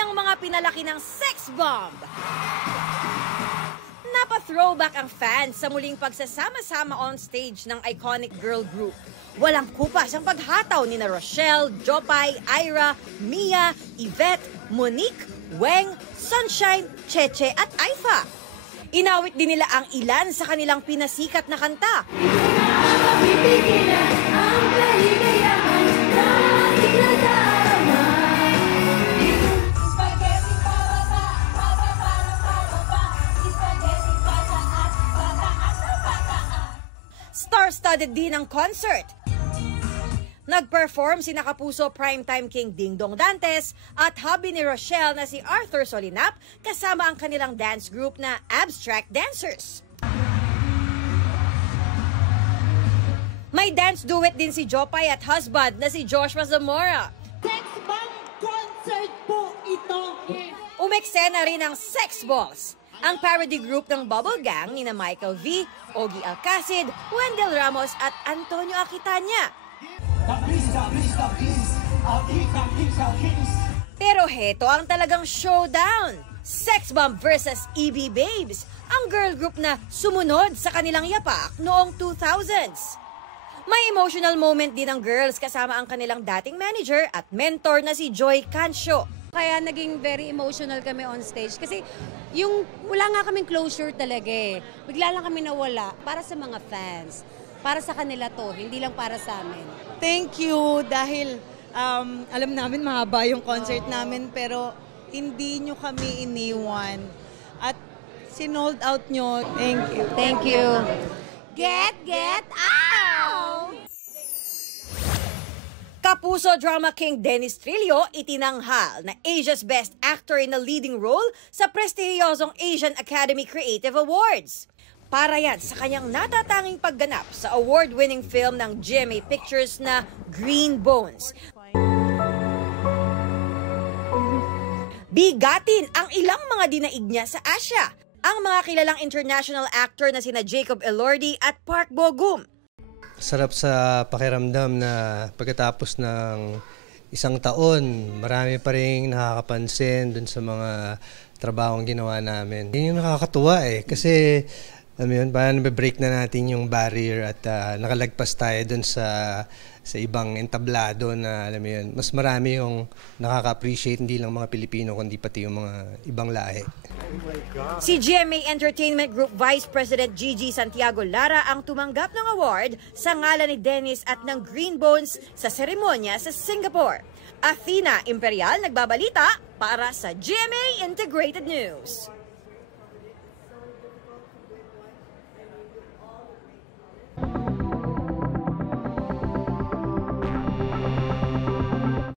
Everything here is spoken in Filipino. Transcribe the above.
kanyang mga pinalaki ng sex bomb. Napa-throwback ang fans sa muling pagsasama-sama on stage ng iconic girl group. Walang kupas ang paghataw ni Rochelle, Jopay, Ira, Mia, Yvette, Monique, Weng, Sunshine, Cheche at Aifa. Inawit din nila ang ilan sa kanilang pinasikat na kanta. Star-studded din ang concert. Nag-perform si Kapuso Primetime King Dingdong Dantes at hubby ni Rochelle na si Arthur Solinap kasama ang kanilang dance group na Abstract Dancers. May dance duet din si Jopay at husband na si Joshua Zamora. Sex bomb concert po ito. Umeksena rin ang Sex Balls, ang parody group ng Bubble Gang ni Michael V, Ogie Alcacid, Wendell Ramos at Antonio Aquitania. Pero heto ang talagang showdown. Sex Bomb versus EB Babes, ang girl group na sumunod sa kanilang yapak noong 2000s. May emotional moment din ng girls kasama ang kanilang dating manager at mentor na si Joy Cancio. Kaya naging very emotional kami on stage kasi yung wala nga kaming closure talaga eh. Bigla lang kami nawala para sa mga fans. Para sa kanila to, hindi lang para sa amin. Thank you dahil alam namin mahaba yung concert namin pero hindi nyo kami iniwan at sinold out nyo. Thank you. Thank you. Get out! Kapuso drama king Dennis Trillo itinanghal na Asia's Best Actor in a Leading Role sa prestihiyosong Asian Academy Creative Awards. Para yan sa kanyang natatanging pagganap sa award-winning film ng GMA Pictures na Green Bones. Bigatin ang ilang mga dinaig niya sa Asia, ang mga kilalang international actor na sina Jacob Elordi at Park Bo-gum. Sarap sa pakiramdam na pagkatapos ng isang taon, marami pa rin nakakapansin dun sa mga trabahong ginawa namin. Yun yung nakakatuwa kasi alam yun, parang nabe-break na natin yung barrier at nakalagpas tayo dun sa ibang entablado na alam mo yun, mas marami yung nakaka-appreciate hindi lang mga Pilipino kundi pati yung mga ibang lahi. Si GMA Entertainment Group Vice President Gigi Santiago Lara ang tumanggap ng award sa ngalan ni Dennis at ng Green Bones sa seremonya sa Singapore. Athena Imperial nagbabalita para sa GMA Integrated News.